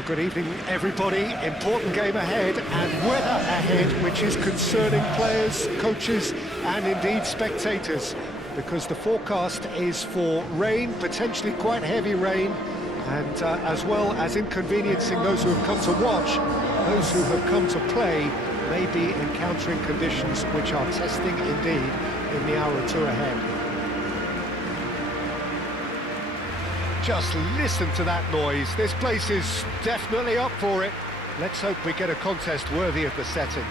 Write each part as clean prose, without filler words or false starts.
Well, good evening, everybody. Important game ahead and weather ahead, which is concerning players, coaches, and indeed spectators, because the forecast is for rain, potentially quite heavy rain, and as well as inconveniencing those who have come to watch, those who have come to play may be encountering conditions which are testing indeed in the hour or two ahead. Just listen to that noise. This place is definitely up for it. Let's hope we get a contest worthy of the setting.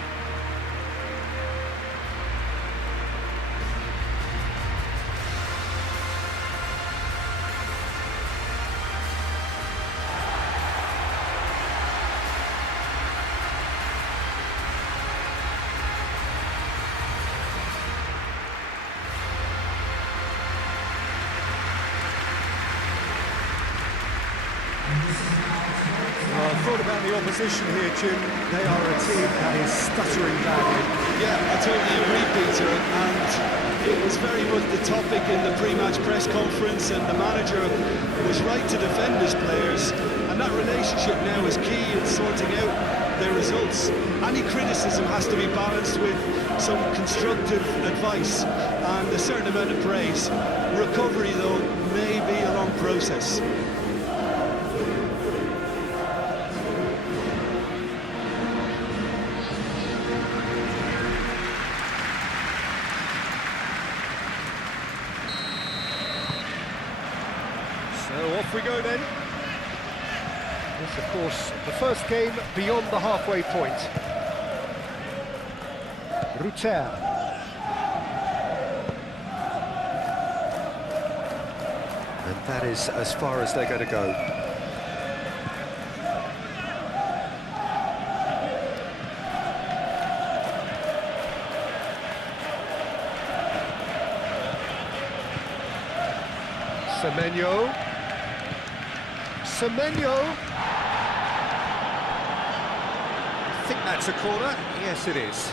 Thought about the opposition here, Jim. They are a team that is stuttering badly. Yeah, I totally agree, Peter, and it was very much the topic in the pre-match press conference, and the manager was right to defend his players, and that relationship now is key in sorting out their results. Any criticism has to be balanced with some constructive advice and a certain amount of praise. Recovery, though, may be a long process. So off we go then. This, of course, the first game beyond the halfway point. Rutter. And that is as far as they're going to go. Semenyo. Semenyo. I think that's a corner. Yes, it is.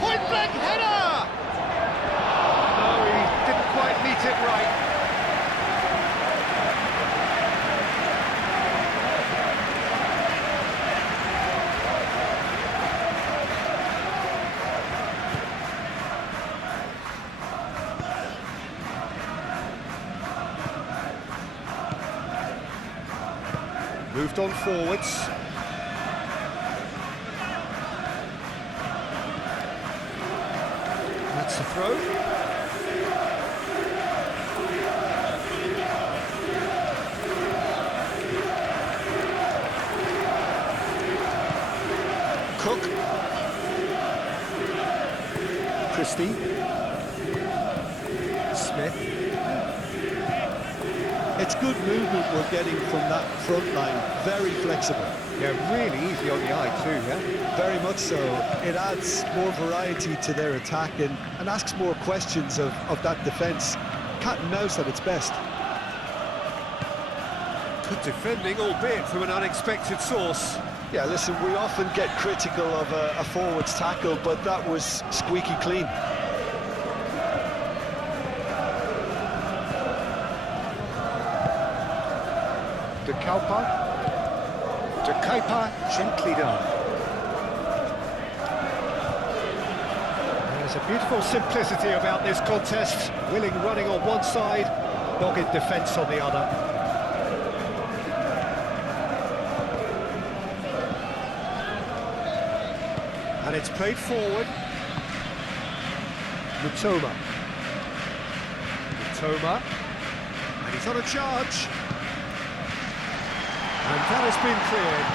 Point blank header! No, he didn't quite meet it right. Moved on forwards. That's the throw. Cook. Christie. Smith. It's good movement we're getting from that front line, very flexible. Yeah, really easy on the eye too, yeah? Very much so. It adds more variety to their attack and asks more questions of that defence. Cat and mouse at its best. Good defending, albeit from an unexpected source. Yeah, listen, we often get critical of a forward's tackle, but that was squeaky clean. De Kuyper, gently done. There's a beautiful simplicity about this contest. Willing running on one side, dogged defence on the other. And it's played forward. Mutoma. And he's on a charge. And that has been cleared.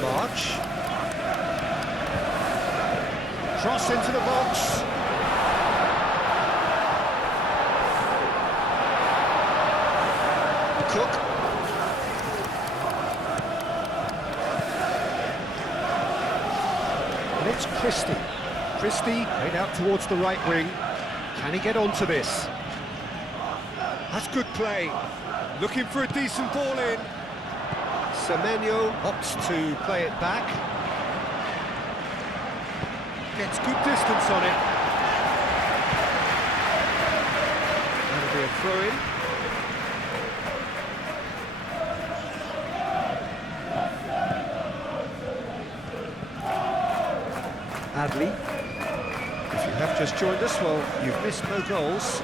March. Cross into the box. Cook. And it's Christie. Christie made out towards the right wing. Can he get onto this? That's good play. Looking for a decent ball in. Semenyo opts to play it back. Gets good distance on it. That'll be a throw-in. Adley. If you have just joined us, well, you've missed no goals.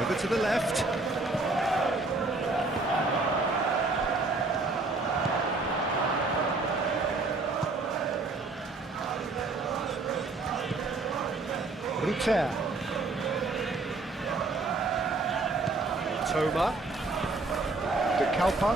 Over to the left. Ruter. Toma. De Kalpa.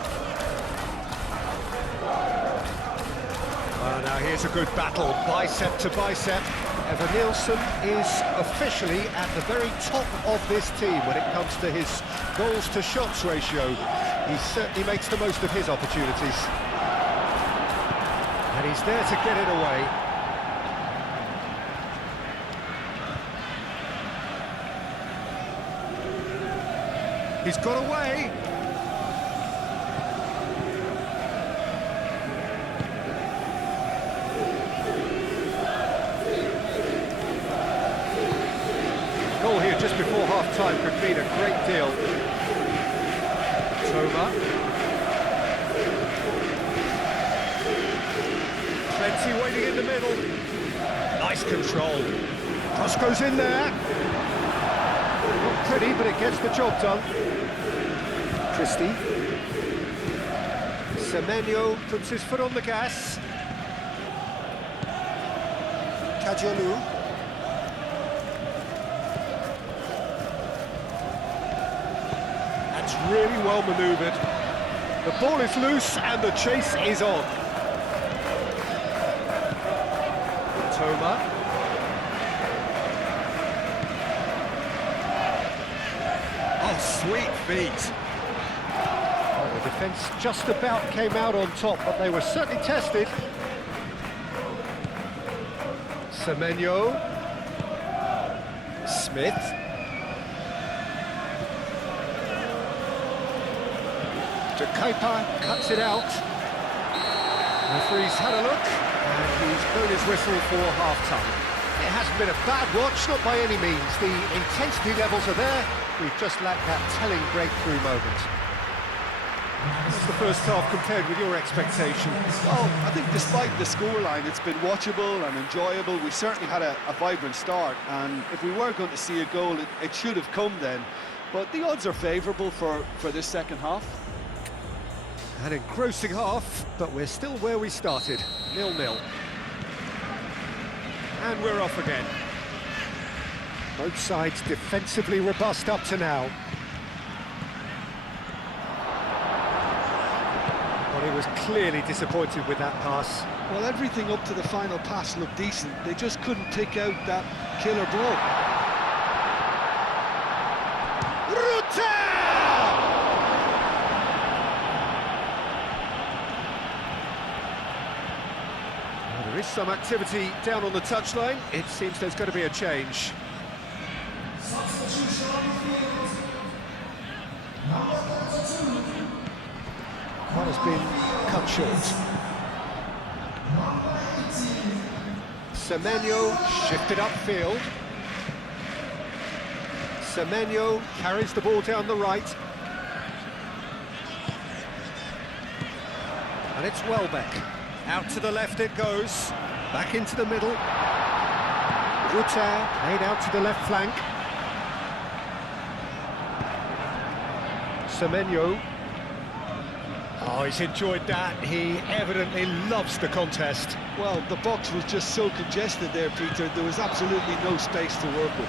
Now here's a good battle, bicep to bicep. Evan Nielsen is officially at the very top of this team when it comes to his goals to shots ratio. He certainly makes the most of his opportunities. And he's there to get it away. He's got away. Goal here just before half-time could mean a great deal. Toma. Plenty waiting in the middle. Nice control. Cross goes in there. Not pretty, but it gets the job done. Christie. Semenyo puts his foot on the gas. Kajolu. That's really well manoeuvred. The ball is loose and the chase is on. Toma. Oh, sweet feet. Oh, the defence just about came out on top, but they were certainly tested. Semenyo. Smith. De Kuiper cuts it out. The referee's had a look, and he's blown his whistle for half-time. It hasn't been a bad watch, not by any means. The intensity levels are there. We've just lacked that telling breakthrough moment. What's the first half compared with your expectations? Well, I think despite the scoreline, it's been watchable and enjoyable. We certainly had a vibrant start, and if we were going to see a goal, it should have come then. But the odds are favourable for this second half. An engrossing half, but we're still where we started, 0-0. And we're off again. Both sides defensively robust up to now. Well, he was clearly disappointed with that pass. Well, everything up to the final pass looked decent. They just couldn't pick out that killer ball. There is some activity down on the touchline. It seems there's going to be a change. One has been cut short. Semenyo shifted upfield. Semenyo carries the ball down the right. And it's Welbeck. Out to the left it goes. Back into the middle. Ruter played out to the left flank. Semenyo. Oh, he's enjoyed that. He evidently loves the contest. Well, the box was just so congested there, Peter. There was absolutely no space to work with.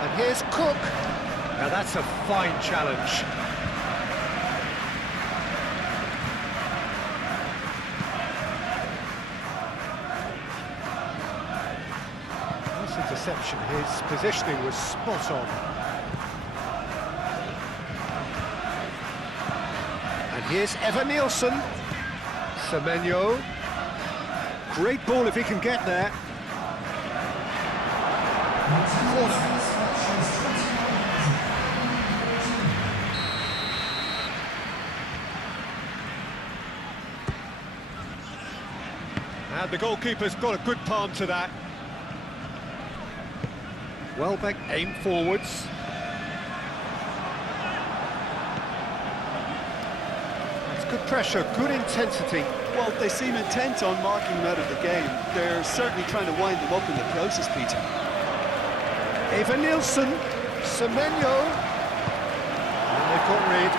And here's Cook. Now that's a fine challenge. Interception, his positioning was spot on. And here's Nielsen. Semenyo. Great ball if he can get there. Corner. And the goalkeeper's got a good palm to that. Welbeck aimed forwards. That's good pressure, good intensity. Well, they seem intent on marking him out of the game. They're certainly trying to wind him up in the process, Peter. Nielsen, Semenyo. And they've got rid.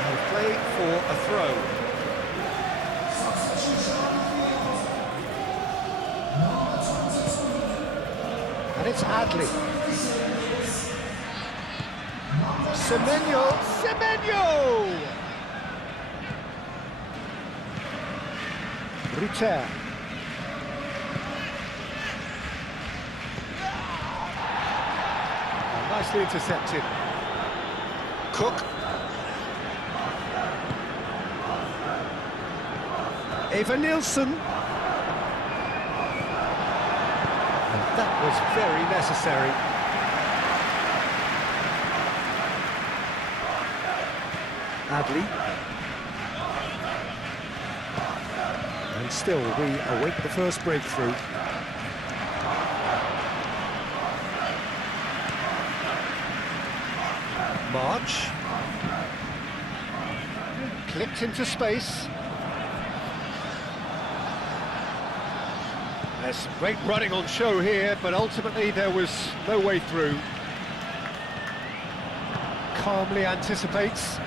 They'll play for a throw. And it's Adley. Semenyo! Rutter. Nicely intercepted. Cook. Nielsen. And that was very necessary. Adley. And still, we await the first breakthrough. March. Clipped into space. There's some great running on show here, but ultimately there was no way through. Calmly anticipates.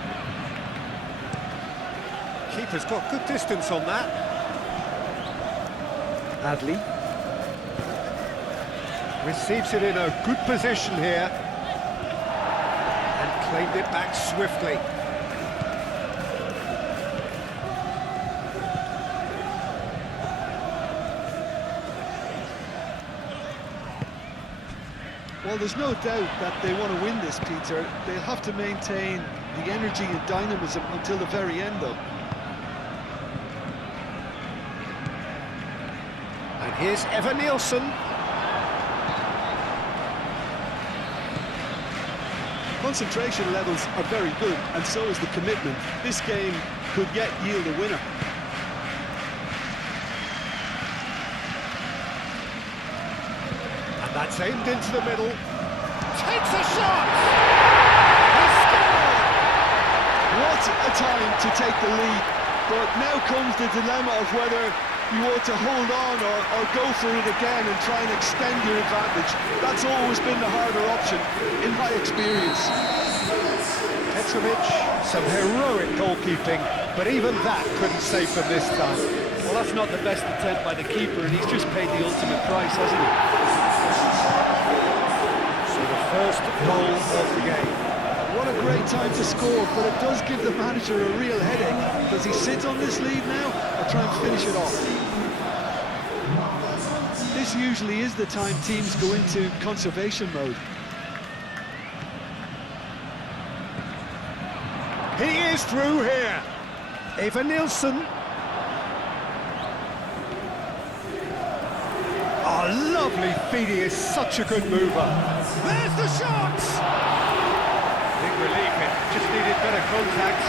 Keeper's got good distance on that. Adley. Receives it in a good position here. And claimed it back swiftly. Well, there's no doubt that they want to win this, Peter. They'll have to maintain the energy and dynamism until the very end, though. And here's Nielsen. Concentration levels are very good, and so is the commitment. This game could yet yield a winner. And that's aimed into the middle. Takes a shot! He scored! What a time to take the lead. But now comes the dilemma of whether you ought to hold on or go for it again and try and extend your advantage. That's always been the harder option, in my experience. Petrovic, some heroic goalkeeping, but even that couldn't save them this time. Well, that's not the best attempt by the keeper, and he's just paid the ultimate price, hasn't he? So the first goal of the game. What a great time to score, but it does give the manager a real headache. Does he sit on this lead now, or try and finish it off? This usually is the time teams go into conservation mode. He is through here. Nielsen. Oh, lovely feed. He is such a good mover. There's the shot! Big relief, it just needed better contact.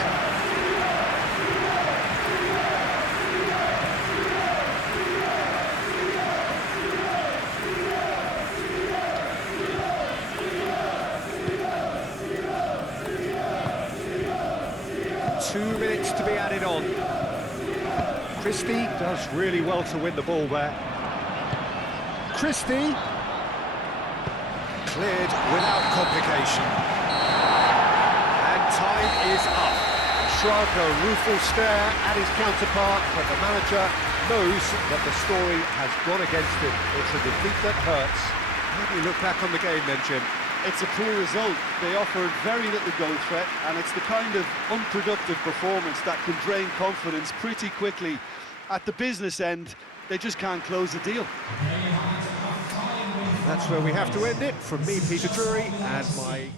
2 minutes to be added on. Christie does really well to win the ball there. Christie. Cleared without complication. And time is up. Shrug, a rueful stare at his counterpart, but the manager knows that the story has gone against him. It's a defeat that hurts. How do you look back on the game then, Jim? It's a poor result. They offered very little goal threat, and it's the kind of unproductive performance that can drain confidence pretty quickly. At the business end, they just can't close the deal. That's where we have to end it. From me, Peter Drury, and my...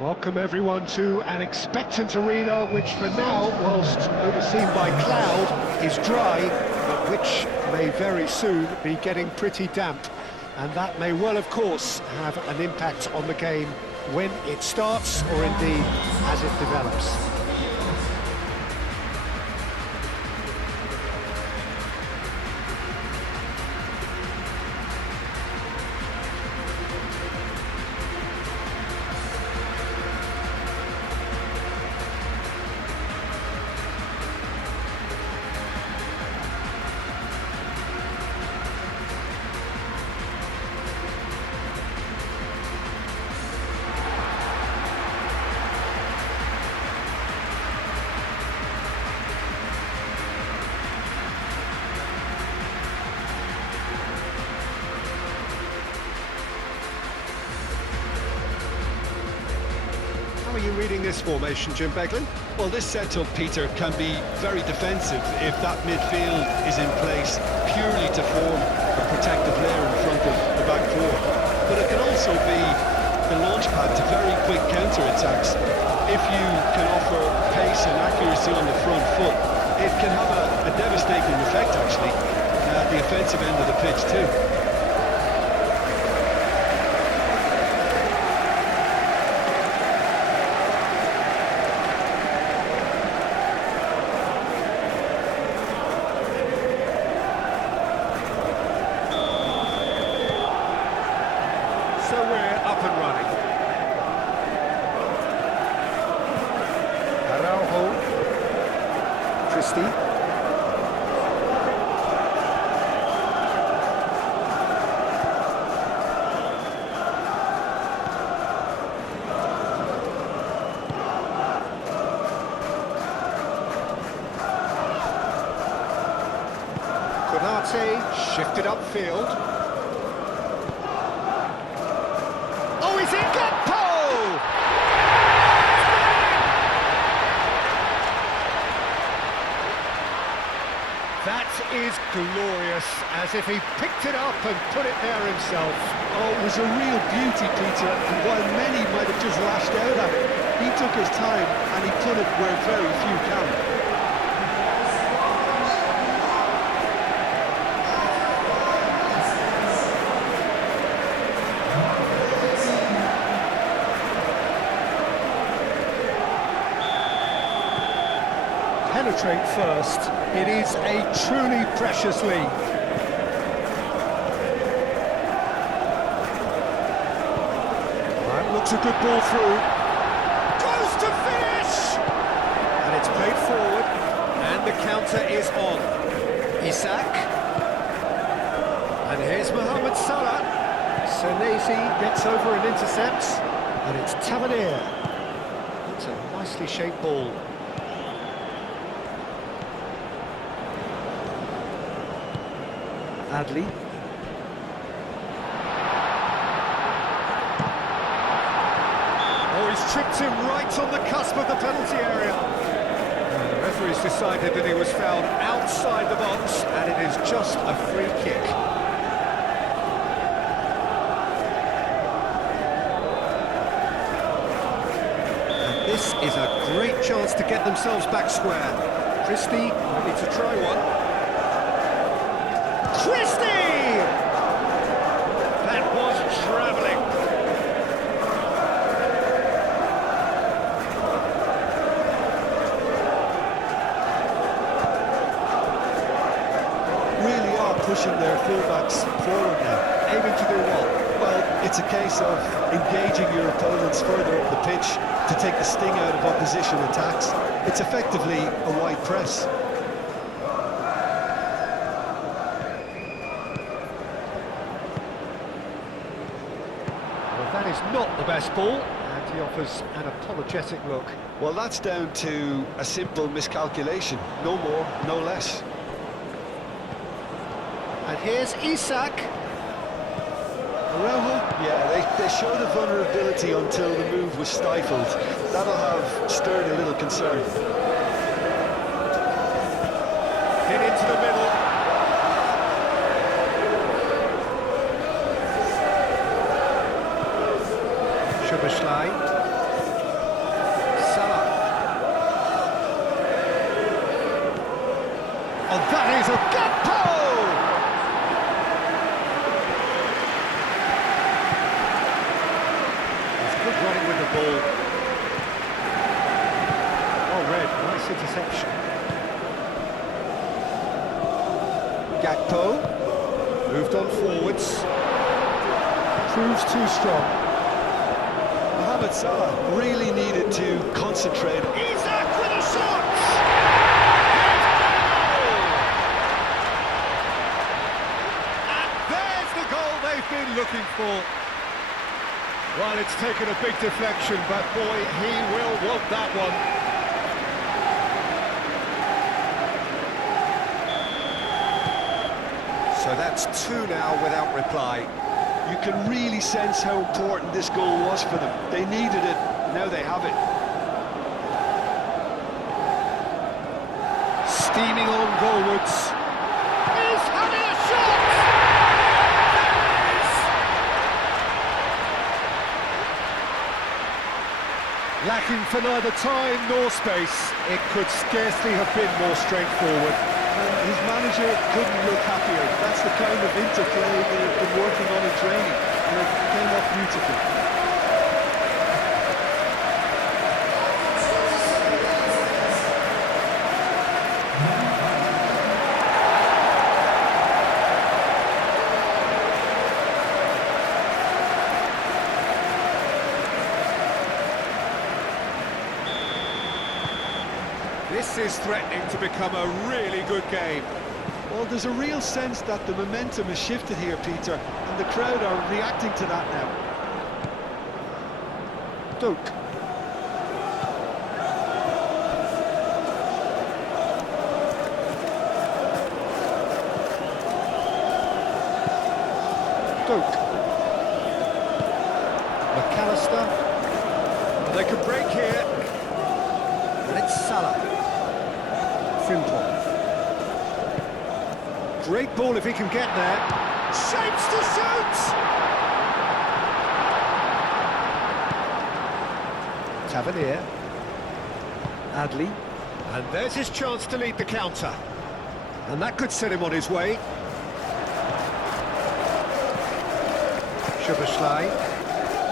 Welcome everyone to an expectant arena which for now, whilst overseen by cloud, is dry, but which may very soon be getting pretty damp. And that may well, of course, have an impact on the game when it starts, or indeed as it develops. How are you reading this formation, Jim Beglin? Well, this setup, Peter, can be very defensive if that midfield is in place purely to form a protective layer in front of the back four. But it can also be the launch pad to very quick counter-attacks. If you can offer pace and accuracy on the front foot, it can have a devastating effect, actually, at the offensive end of the pitch too. So we're up and running. Araujo, Christie. Konate shifted upfield. Oh, is it Gakpo? That is glorious, as if he picked it up and put it there himself. Oh, it was a real beauty, Peter, and while many might have just lashed out at it, he took his time and he put it where very few can. Penetrate first. It is a truly precious lead. That looks a good ball through. Goes to finish! And it's played forward, and the counter is on. Isak. And here's Mohamed Salah. Senesi gets over and intercepts, and it's Tavernier. That's a nicely shaped ball. Adley. Oh, he's tripped him right on the cusp of the penalty area. And the referee's decided that he was fouled outside the box, and it is just a free kick. And this is a great chance to get themselves back square. Christie ready to try one. Christie! That was travelling. Really are pushing their fullbacks forward now. Aiming to do what? Well, it's a case of engaging your opponents further up the pitch to take the sting out of opposition attacks. It's effectively a wide press. That is not the best ball, and he offers an apologetic look. Well, that's down to a simple miscalculation. No more, no less. And here's Isak. Araujo? Yeah, they showed a vulnerability until the move was stifled. That'll have stirred a little concern. Hit into the middle. Szoboszlai. to Gakpo! He's good running with the ball. Well read, nice interception. Gakpo, moved on forwards. Proves too strong. Mohamed Salah really needed to concentrate. Isaac with a shot! And there's the goal they've been looking for. Well, it's taken a big deflection, but boy, he will want that one. So that's two now without reply. You can really sense how important this goal was for them. They needed it, now they have it. Steaming on goalwards. He's having a shot! Lacking for neither time nor space, it could scarcely have been more straightforward. And his manager couldn't look happier. That's the kind of interplay they've been working on in training, and it came off beautifully. This is threatening to become a really good game. Well, there's a real sense that the momentum has shifted here, Peter, and the crowd are reacting to that now. Duke. Duke. McAllister. They could break here. And it's Salah. Frimpong. Great ball if he can get there. Shapes to shoot! Tavernier. Adley. And there's his chance to lead the counter. And that could set him on his way. Szoboszlai.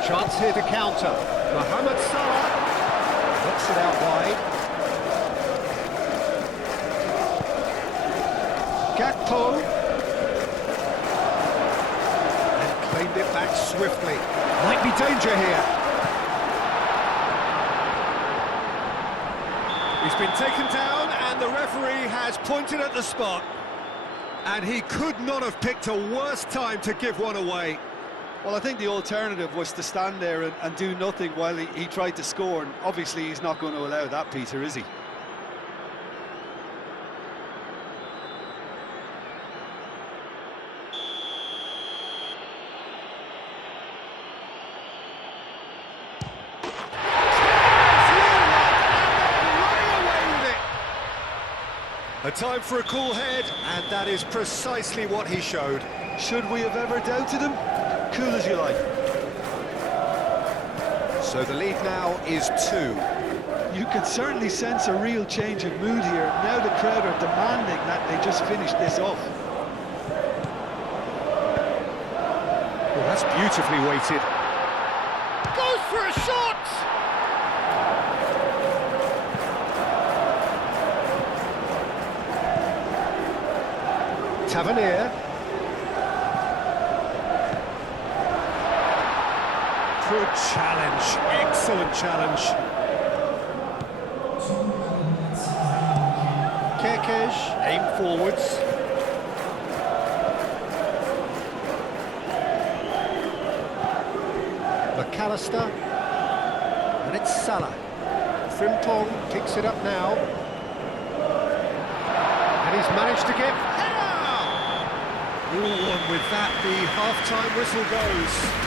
Chance here to counter. Mohamed Salah. Knocks it out wide. Gakpo. And claimed it back swiftly. Might be danger here. He's been taken down and the referee has pointed at the spot. And he could not have picked a worse time to give one away. Well, I think the alternative was to stand there and do nothing while he tried to score, and obviously he's not going to allow that, Peter, is he? A time for a cool head, and that is precisely what he showed. Should we have ever doubted him? Cool as you like. So the lead now is 2. You can certainly sense a real change of mood here. Now the crowd are demanding that they just finish this off. Well, that's beautifully weighted. Goes for a shot! Tavernier. Good challenge, excellent challenge. Kerkez, aim forwards. McAllister. And it's Salah. Frimpong picks it up now. And he's managed to get... Ooh, and with that, the half-time whistle goes.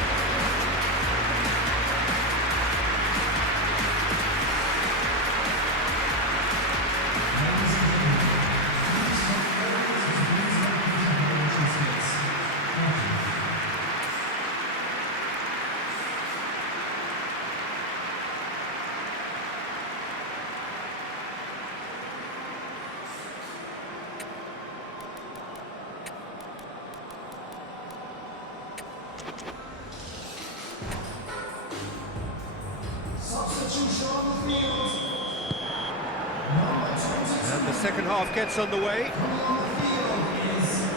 second half gets underway.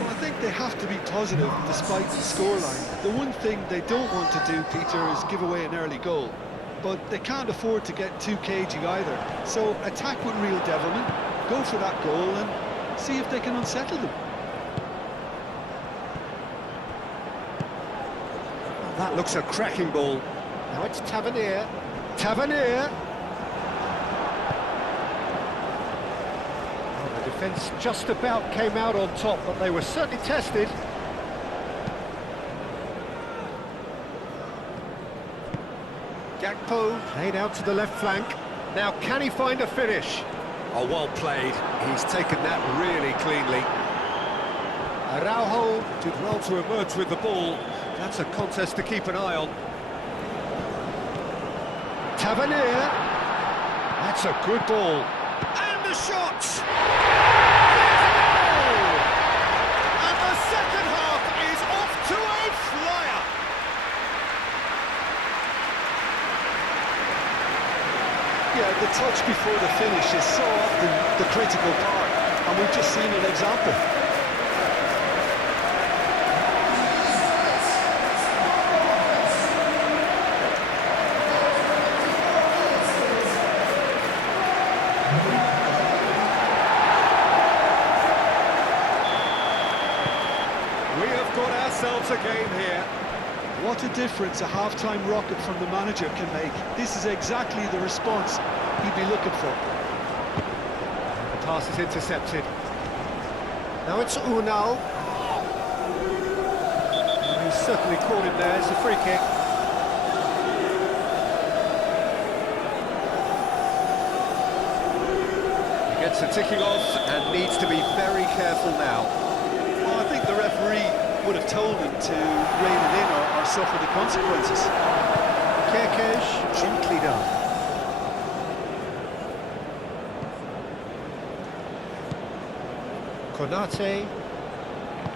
Well, I think they have to be positive despite the scoreline. The one thing they don't want to do, Peter, is give away an early goal. But they can't afford to get too cagey either. So attack with real devilment, go for that goal and see if they can unsettle them. That looks a cracking ball. Now it's Tavernier. Tavernier! Well, the defence just about came out on top, but they were certainly tested. Gakpo played out to the left flank. Now can he find a finish? Oh, well played. He's taken that really cleanly. Araujo did well to emerge with the ball. That's a contest to keep an eye on. Tavernier. That's a good ball. And the shot! And the second half is off to a flyer. Yeah, the touch before the finish is so often the critical part, and we've just seen an example. We have got ourselves a game here. What a difference a half-time rocket from the manager can make. This is exactly the response he'd be looking for. The pass is intercepted. Now it's Unal. He's certainly caught him there. It's a free kick. He gets a ticking off and needs to be very careful now. Well, I think the referee would have told him to rein it in or suffer the consequences. Kerkesh, gently done. Konate.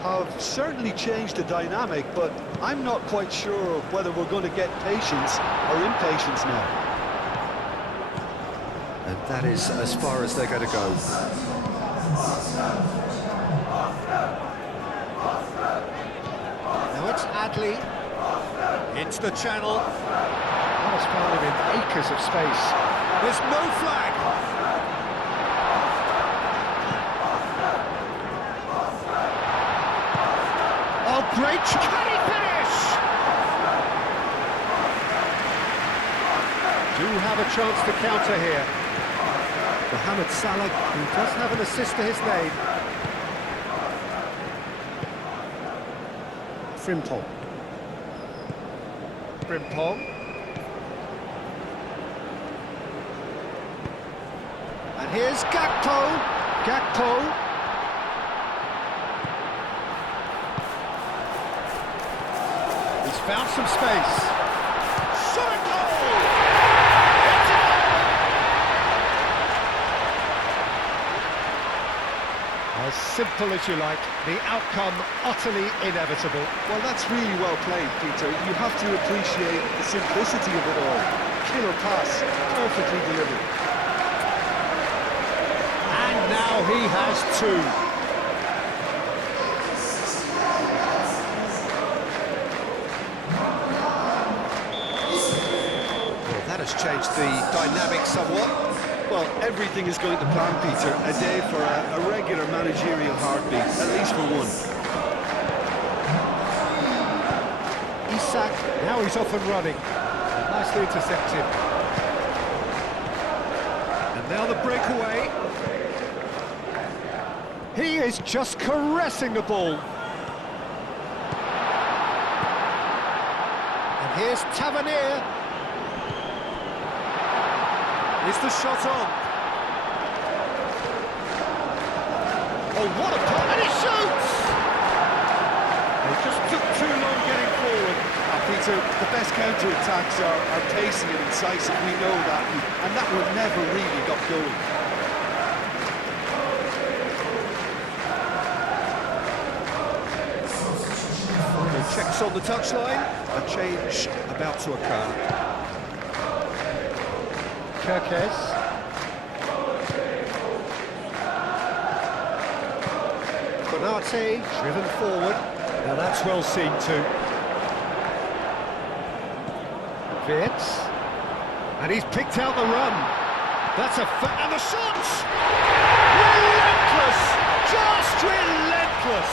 Have certainly changed the dynamic, but I'm not quite sure of whether we're going to get patience or impatience now. And that is as far as they're going to go. Now it's Adley. Into the channel. That has found him in acres of space. There's no flag. Oh, great! Can he finish? Do have a chance to counter here. Mohamed Salah, who does have an assist to his name. Frimpong. Frimpong. And here's Gakpo. Gakpo. He's found some space. Shot a goal! It's a goal! As simple as you like, the outcome utterly inevitable. Well, that's really well played, Peter. You have to appreciate the simplicity of it all. Killer pass, perfectly delivered. And now he has two. Well, that has changed the dynamic somewhat. Well, everything is going to plan, Peter. A day for a regular managerial heartbeat, at least for one. Isak, now he's off and running. Nicely intercepted. And now the breakaway. He is just caressing the ball. And here's Tavernier. Is the shot on? Oh, what a pass! And he shoots! They just took too long getting forward. Peter, the best counter-attacks are pacey and incisive, we know that, and that one never really got going. Final checks on the touchline. A change about to occur. Kerkez. Konate, driven forward. Now that's well seen too. Vince. And he's picked out the run. That's and the shots! Relentless! Just relentless!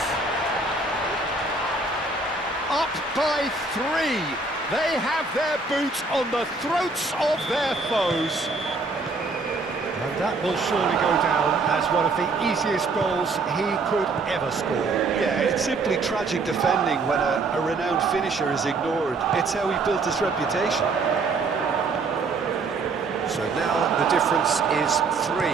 Up by 3. They have their boots on the throats of their foes. And that will surely go down as one of the easiest goals he could ever score. Yeah, it's simply tragic defending when a renowned finisher is ignored. It's how he built his reputation. So now the difference is 3.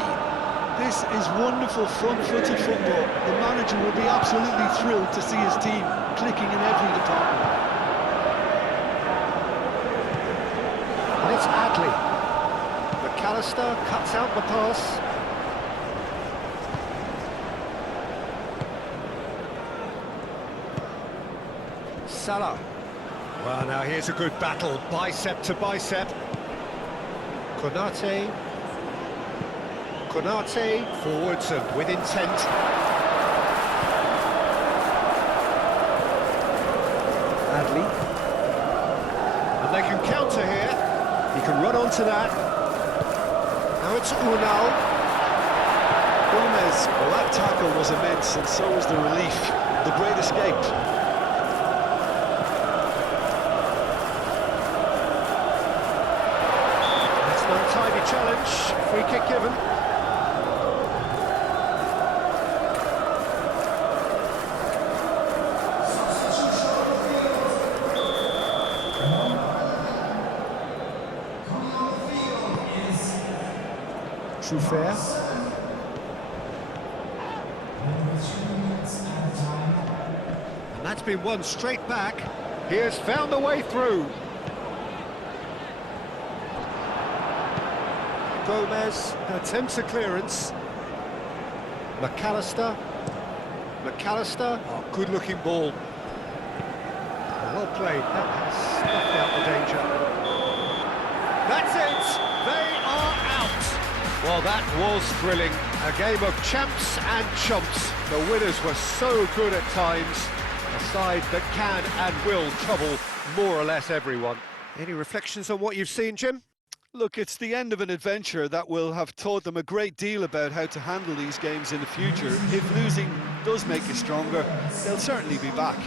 This is wonderful front-footed football. The manager will be absolutely thrilled to see his team clicking in every department. And it's Adley. McAllister cuts out the pass. Salah. Well, now here's a good battle, bicep to bicep. Konate. Konate, forwards and with intent. Adley. And they can counter here. He can run onto that. Now it's Unal. Gomez, well, that tackle was immense, and so was the relief. The great escape. That's an untidy challenge. Free kick given. Fair. And that's been won straight back. He has found a way through. Gomez attempts a clearance. McAllister. Oh, good-looking ball. Well played. That has snuffed out the danger. That's it. They are out. Well, that was thrilling. A game of champs and chumps. The winners were so good at times. A side that can and will trouble more or less everyone. Any reflections on what you've seen, Jim? Look, it's the end of an adventure that will have taught them a great deal about how to handle these games in the future. If losing does make you stronger, they'll certainly be back.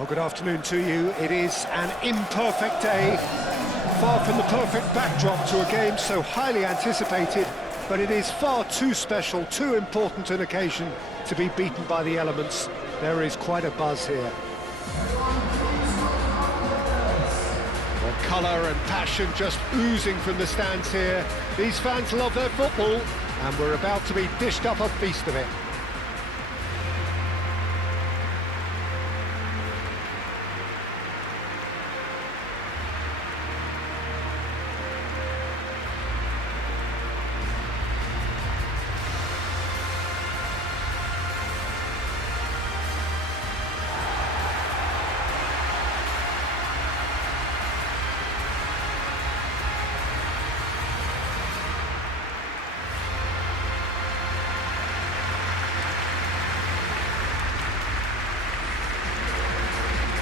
Well, good afternoon to you. It is an imperfect day, far from the perfect backdrop to a game so highly anticipated, but it is far too special, too important an occasion to be beaten by the elements. There is quite a buzz here. Well, colour and passion just oozing from the stands here. These fans love their football, and we're about to be dished up a feast of it.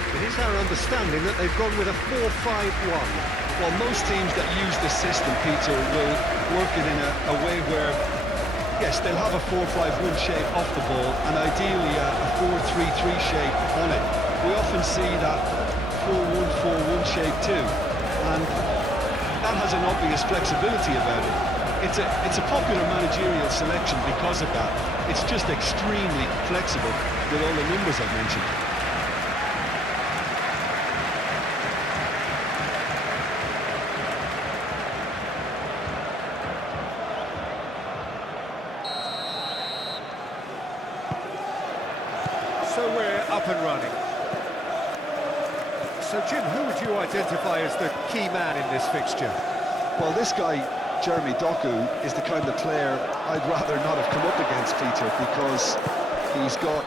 It is our understanding that they've gone with a 4-5-1. Well, most teams that use this system, Peter, will work it in a way where, yes, they'll have a 4-5-1 shape off the ball and ideally a 4-3-3 shape on it. We often see that 4-1-4-1 shape too, and that has an obvious flexibility about it. It's a popular managerial selection because of that. It's just extremely flexible with all the numbers I've mentioned. So we're up and running. So Jim, who would you identify as the key man in this fixture? Well, this guy, Jeremy Doku, is the kind of player I'd rather not have come up against, Peter, because he's got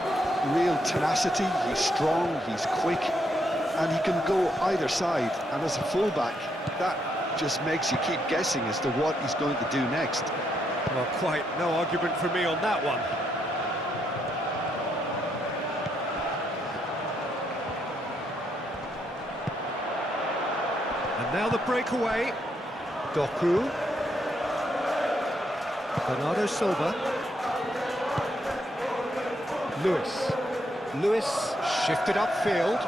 real tenacity, he's strong, he's quick, and he can go either side. And as a fullback, that just makes you keep guessing as to what he's going to do next. Well, quite no argument from me on that one. And now the breakaway. Doku. Bernardo Silva. Lewis shifted upfield.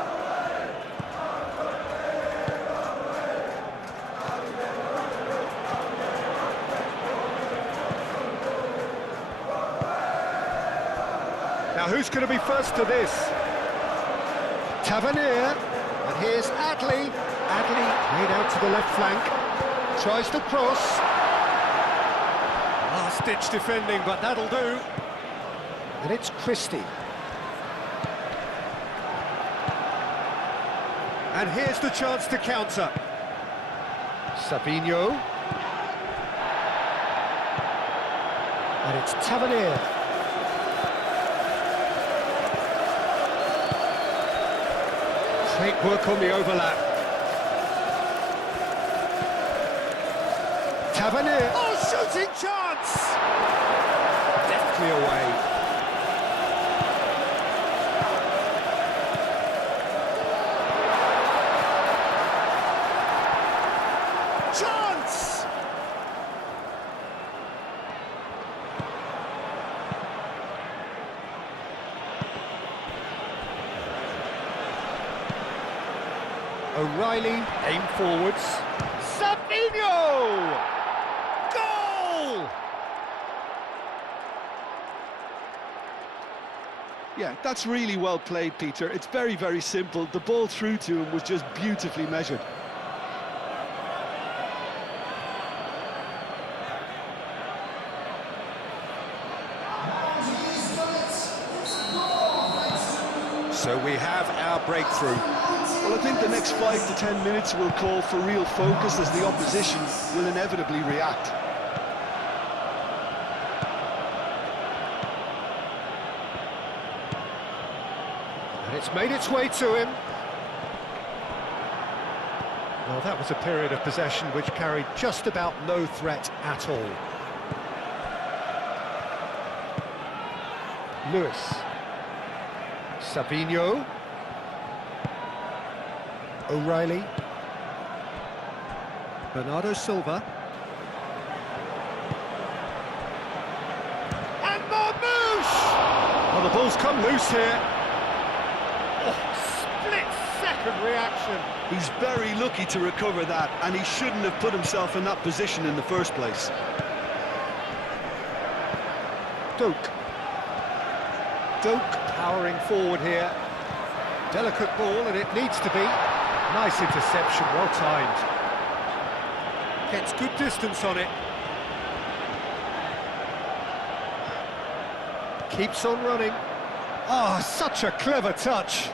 Now who's going to be first to this? Tavernier. And here's Adley. Adley made out to the left flank. Tries to cross. Last-ditch defending, but that'll do. And it's Christie. And here's the chance to counter. Sabinho. And it's Tavernier. Great work on the overlap. Tavernier. Oh, shooting chance! Deftly away. Chance! O'Reilly, aim forwards. Sabinho! Goal! Yeah, that's really well played, Peter. It's very, very simple. The ball through to him was just beautifully measured. So we have our breakthrough. Well, I think the next 5 to 10 minutes will call for real focus as the opposition will inevitably react. And it's made its way to him. Well, that was a period of possession which carried just about no threat at all. Lewis. Sabinho. O'Reilly. Bernardo Silva. And Marmoush! Well, the ball's come loose here. Oh, split significant reaction. He's very lucky to recover that, and he shouldn't have put himself in that position in the first place. Doak powering forward here. Delicate ball, and it needs to be. Nice interception, well timed. Gets good distance on it. Keeps on running. Ah, such a clever touch.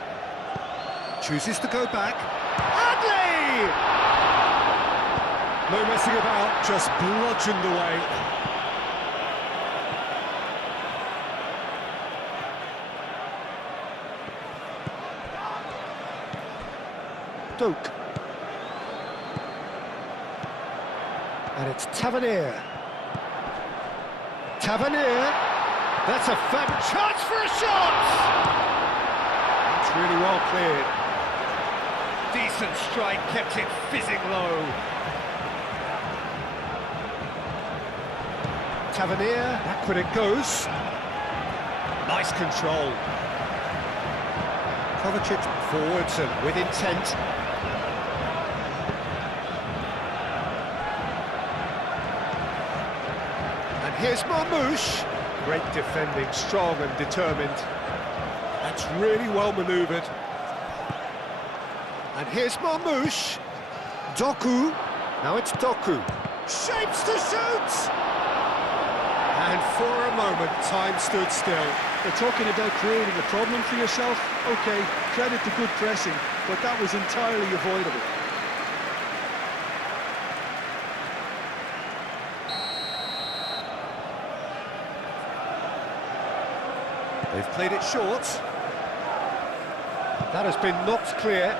Chooses to go back. Adley! No messing about, just bludgeoned away. Doak. And it's Tavernier. That's a fab chance for a shot! It's really well cleared. Decent strike, kept it fizzing low. Tavernier, backward it goes. Nice control. Kovacic forwards and with intent. And here's Marmouche. Great defending, strong and determined. That's really well manoeuvred. And here's Marmouche. Doku. Now it's Doku. Shapes to shoot! And for a moment, time stood still. They're talking about creating a problem for yourself. OK, credit to good pressing, but that was entirely avoidable. They've played it short. That has been knocked clear.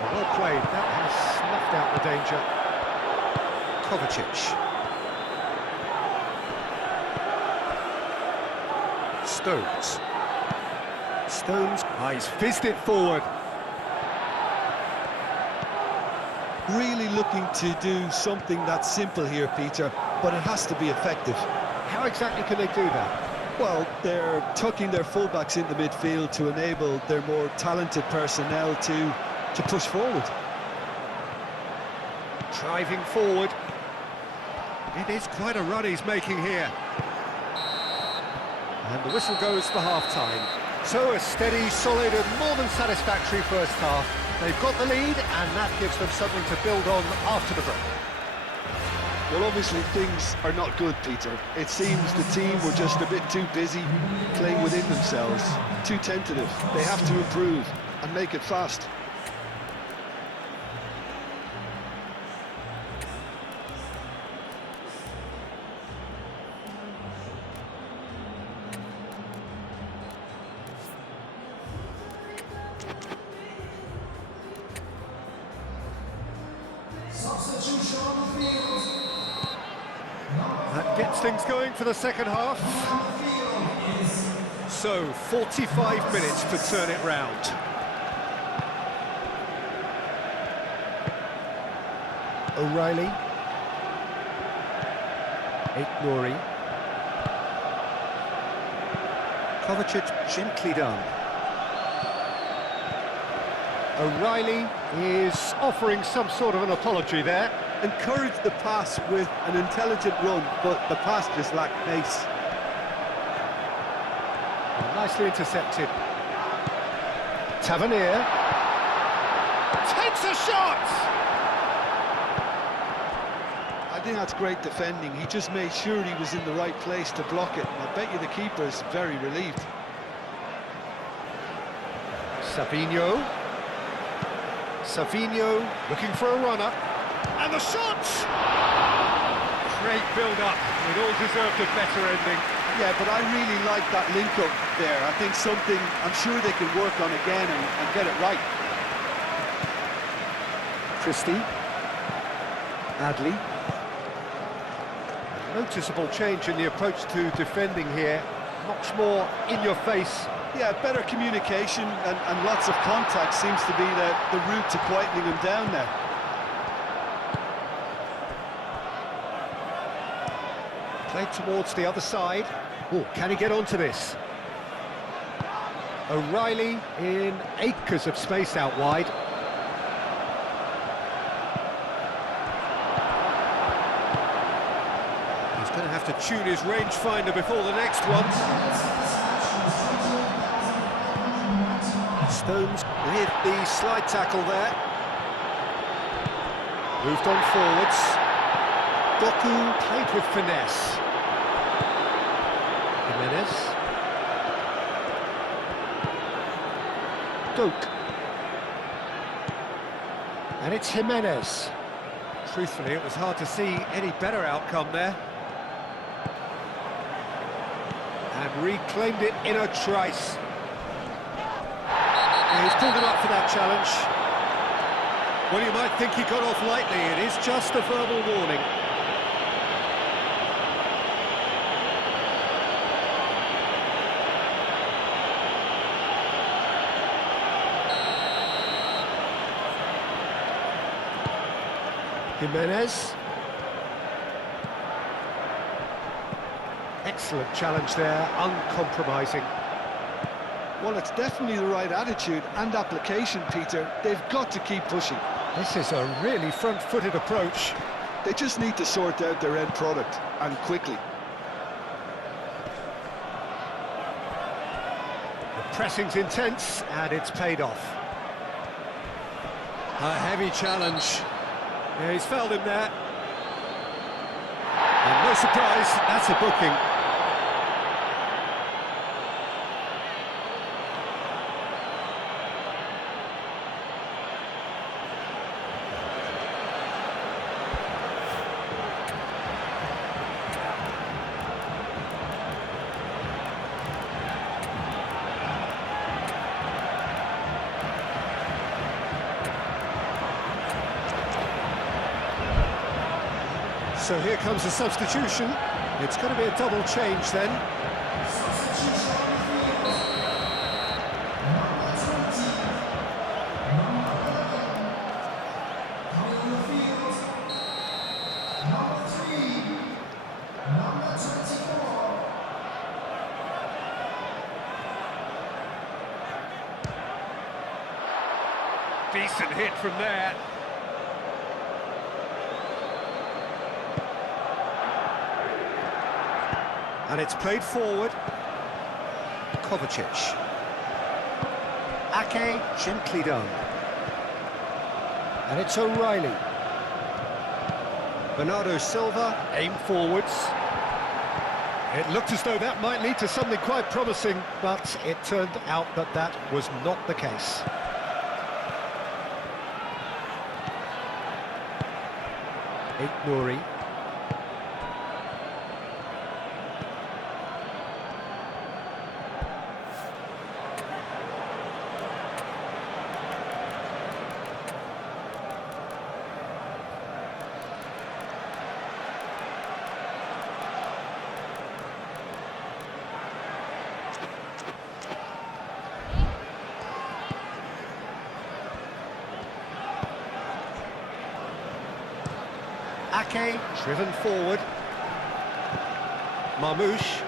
Well played. That has snuffed out the danger. Kovacic. Stones. He's fizzed it forward. Really looking to do something that's simple here, Peter, but it has to be effective. How exactly can they do that? Well, they're tucking their fullbacks into midfield to enable their more talented personnel to push forward. Driving forward. It is quite a run he's making here. And the whistle goes for half-time. So a steady, solid and more than satisfactory first half. They've got the lead and that gives them something to build on after the break. Well, obviously things are not good, Peter. It seems the team were just a bit too busy playing within themselves, too tentative. They have to improve and make it fast. That gets things going for the second half. So, 45 minutes to turn it round. O'Reilly. Nouri. Kovacic, gently done. O'Reilly is offering some sort of an apology there. Encouraged the pass with an intelligent run, but the pass just lacked pace. Nicely intercepted. Tavernier takes a shot! I think that's great defending. He just made sure he was in the right place to block it. I bet you the keeper's very relieved. Savinho looking for a runner. And the shot! Great build-up. It all deserved a better ending. Yeah, but I really like that link-up there. I think something I'm sure they can work on again and get it right. Christie. Adley. Noticeable change in the approach to defending here. Much more in your face. Yeah, better communication and lots of contact seems to be the route to quietening him down now. Played towards the other side. Oh, can he get onto this? O'Reilly in acres of space out wide. He's going to have to tune his rangefinder before the next one. Stones with the slide tackle there. Moved on forwards. Doku played with finesse. Jimenez. Doak. And it's Jimenez. Truthfully, it was hard to see any better outcome there. And reclaimed it in a trice. He's pulled him up for that challenge. Well, you might think he got off lightly. It is just a verbal warning. Jimenez. Excellent challenge there, uncompromising. Well, it's definitely the right attitude and application, Peter. They've got to keep pushing. This is a really front-footed approach. They just need to sort out their end product, and quickly. The pressing's intense, and it's paid off. A heavy challenge. Yeah, he's fouled him there. And no surprise, that's a booking. So here comes a substitution. It's going to be a double change then. Decent hit from there. And it's played forward. Kovacic. Ake, gently done. And it's O'Reilly. Bernardo Silva, aim forwards. It looked as though that might lead to something quite promising, but it turned out that that was not the case. Nouri. Ake, driven forward. Marmoush.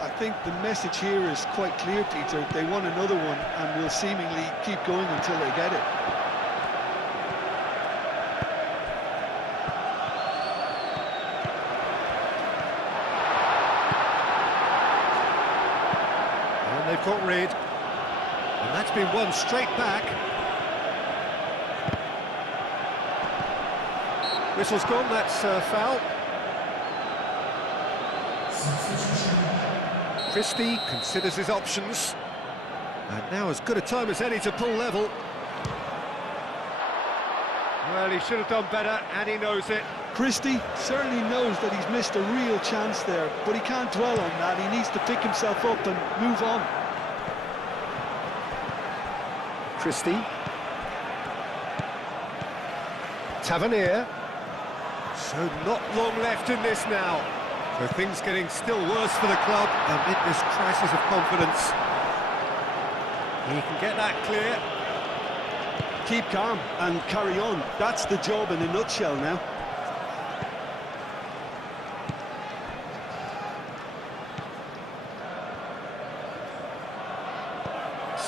I think the message here is quite clear, Peter. They want another one and will seemingly keep going until they get it. And they've got rid. And that's been won straight back. Whistle's gone, that's foul. Christie considers his options. And now as good a time as any to pull level. Well, he should have done better, and he knows it. Christie certainly knows that he's missed a real chance there, but he can't dwell on that. He needs to pick himself up and move on. Christie. Tavernier. So not long left in this now. So things getting still worse for the club amid this crisis of confidence. He can get that clear. Keep calm and carry on. That's the job in a nutshell now.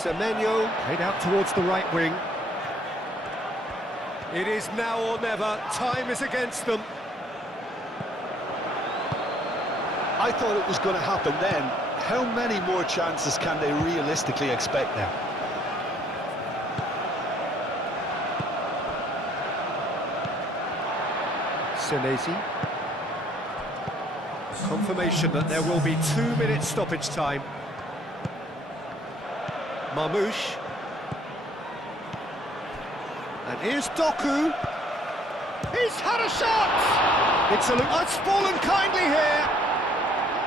Semenyo played out towards the right wing. It is now or never. Time is against them. I thought it was going to happen then. How many more chances can they realistically expect now? Senesi. Confirmation that there will be 2 minutes stoppage time. Marmouche. And here's Doku. He's had a shot! It's fallen kindly here.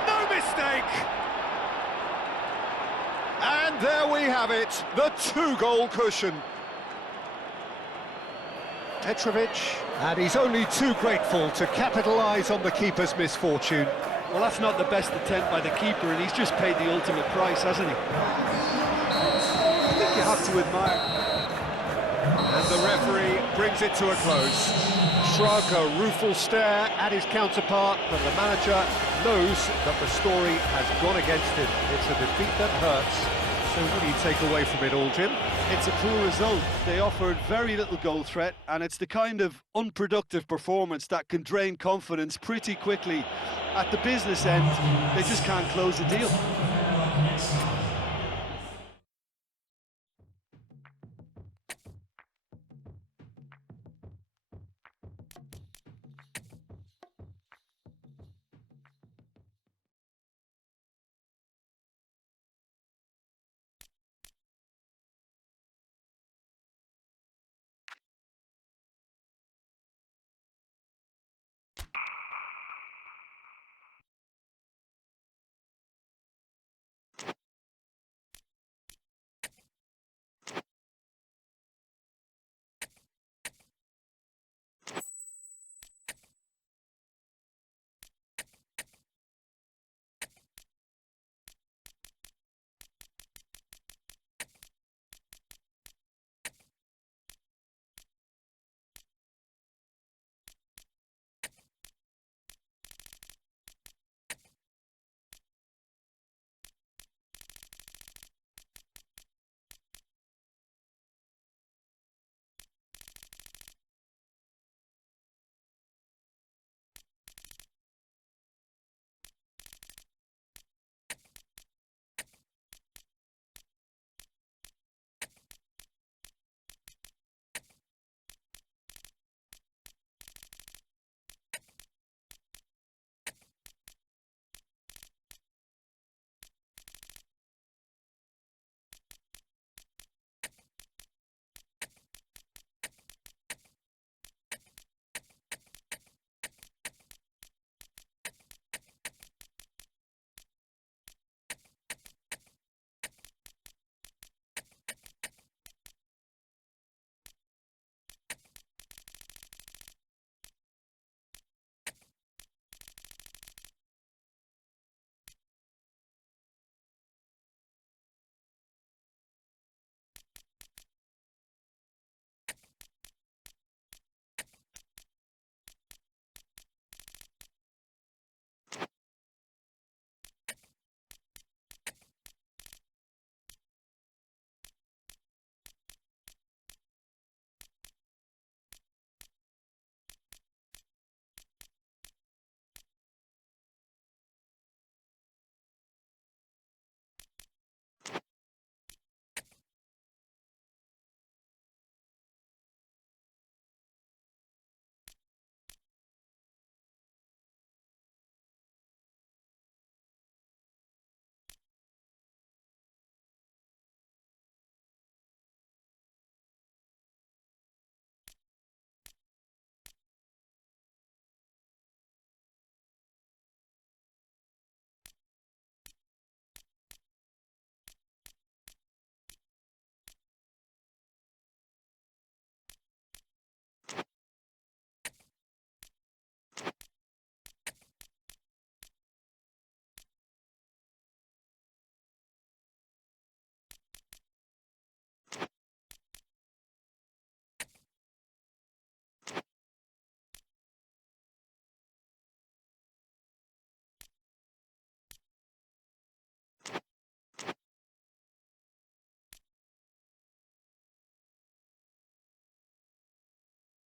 No mistake. And there we have it, the 2-goal cushion. Petrovic, and he's only too grateful to capitalise on the keeper's misfortune. Well, that's not the best attempt by the keeper, and he's just paid the ultimate price, hasn't he? I think you have to admire. And the referee brings it to a close. Shrug, a rueful stare at his counterpart, but the manager knows that the story has gone against him. It's a defeat that hurts. So what do you take away from it all, Jim? It's a poor result. They offered very little goal threat, and it's the kind of unproductive performance that can drain confidence pretty quickly. At the business end, they just can't close the deal.